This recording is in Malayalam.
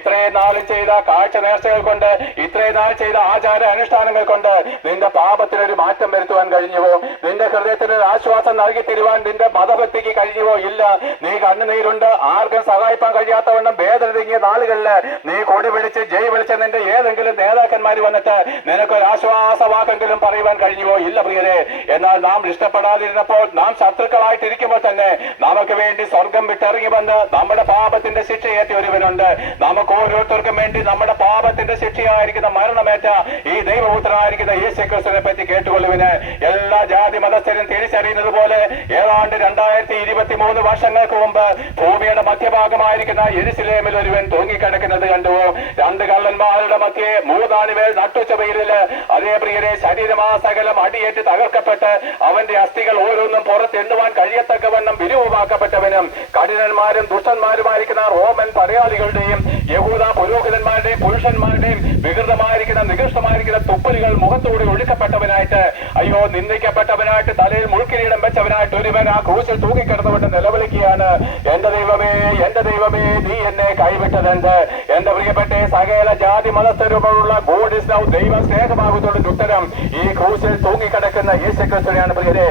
ഇത്രയും നാളും ചെയ്ത കാഴ്ച നേർച്ചകൾ കൊണ്ട്, ഇത്രയും നാൾ ചെയ്ത ആചാര അനുഷ്ഠാനങ്ങൾ കൊണ്ട് നിന്റെ പാപത്തിനൊരു മാറ്റം വരുത്തുവാൻ കഴിഞ്ഞുവോ? നിന്റെ ഹൃദയത്തിന് ഒരു ആശ്വാസം നൽകി തരുവാൻ നിന്റെ മതഭക്തിക്ക് കഴിഞ്ഞുവോ? ഇല്ല. നീ കണ്ണുനീരുണ്ട് ആർക്കും സഹായിപ്പാൻ കഴിയാത്തവണ്ണം വേദന തിങ്ങിയ നാളുകളില് നീ കൊടി വിളിച്ച് ജയ് വിളിച്ച നിന്റെ ഏതെങ്കിലും നേതാക്കന്മാര് വന്നിട്ട് നിനക്കൊരു ആശ്വാസവാക്കെങ്കിലും പറയുവാൻ കഴിഞ്ഞുവോ? ഇല്ല പ്രിയരെ. എന്നാൽ നാം ഇഷ്ടപ്പെടാതിരുന്നപ്പോൾ, നാം ശത്രുക്കളായിട്ടിരിക്കുമ്പോൾ തന്നെ നമുക്ക് വേണ്ടി സ്വർഗം വിട്ടിറങ്ങി വന്ന് നമ്മുടെ പാപത്തിന്റെ ശിക്ഷയേറ്റ ഒരുവനുണ്ട്. നമുക്ക് ഓരോരുത്തർക്കും വേണ്ടി നമ്മുടെ പാപത്തിന്റെ ശിക്ഷയായിരിക്കുന്ന മരണമേറ്റ ഈ ദൈവപുത്രനായിരിക്കുന്ന യേശുക്രിസ്തുവിനെ പറ്റി കേട്ടുകൊള്ളുവിന്. എല്ലാ ജാതി മതസ്ഥരും തിരിച്ചറിയുന്നത് പോലെ ഏതാണ്ട് 2023 വർഷങ്ങൾക്ക് മുമ്പ് ഭൂമിയുടെ മധ്യഭാഗമായിരിക്കുന്ന യെരുശലേമിൽ ഒരുവൻ തൂങ്ങിക്കിടക്കുന്നത് കണ്ടുവോ? 2 കള്ളന്മാരുടെ മധ്യേ 3 ആണിവേൽ നട്ടുച്ച വെയിലില് അതേ പ്രിയരെ ശരീരമാസകലം അടിയേറ്റ് തകർക്കപ്പെട്ട് അവന്റെ അസ്ഥികൾ ഓരോന്നും പുറത്തെണ്ണുവാൻ കഴിയത്തക്കവണ്ണം വിരൂപമാക്കപ്പെട്ടവനും കഠിനന്മാരും ദുഷ്ടന്മാരുമായിരിക്കുന്ന റോമൻ പടയാളികളുടെയും യഹൂദ പുരോഹിതന്മാരുടെയും പുരുഷന്മാരുടെയും വികൃതമായിരിക്കുന്ന നികൃഷ്ടമായിരിക്കുന്ന തുപ്പലുകൾ മുഖത്തൂടെ ഒഴുക്കപ്പെട്ടവനായിട്ട്, അയ്യോ നിന്ദിക്കപ്പെട്ടവനായിട്ട്, തലയിൽ മുൾക്കിരീടം വെച്ചവനായിട്ട് ഒരുവൻ ആ ക്രൂശിൽ തൂങ്ങിക്കിടന്നുകൊണ്ട് നിലവിളിക്കുകയാണ്, എന്റെ ദൈവമേ, എന്റെ ദൈവമേ, നീ എന്നെ കൈവിട്ടതെന്ത്? എന്റെ പ്രിയപ്പെട്ട സകല ജാതി മതസ്ഥരുമുള്ള ഗോഡ് ഇസ് നൗ, ദൈവം സ്നേഹമാകുന്നുള്ള ഉത്തരം ഈ ക്രൂശിൽ തൂങ്ങിക്കിടക്കുന്ന യേശുക്രിസ്തുവിനെയാണ് പ്രിയരെ.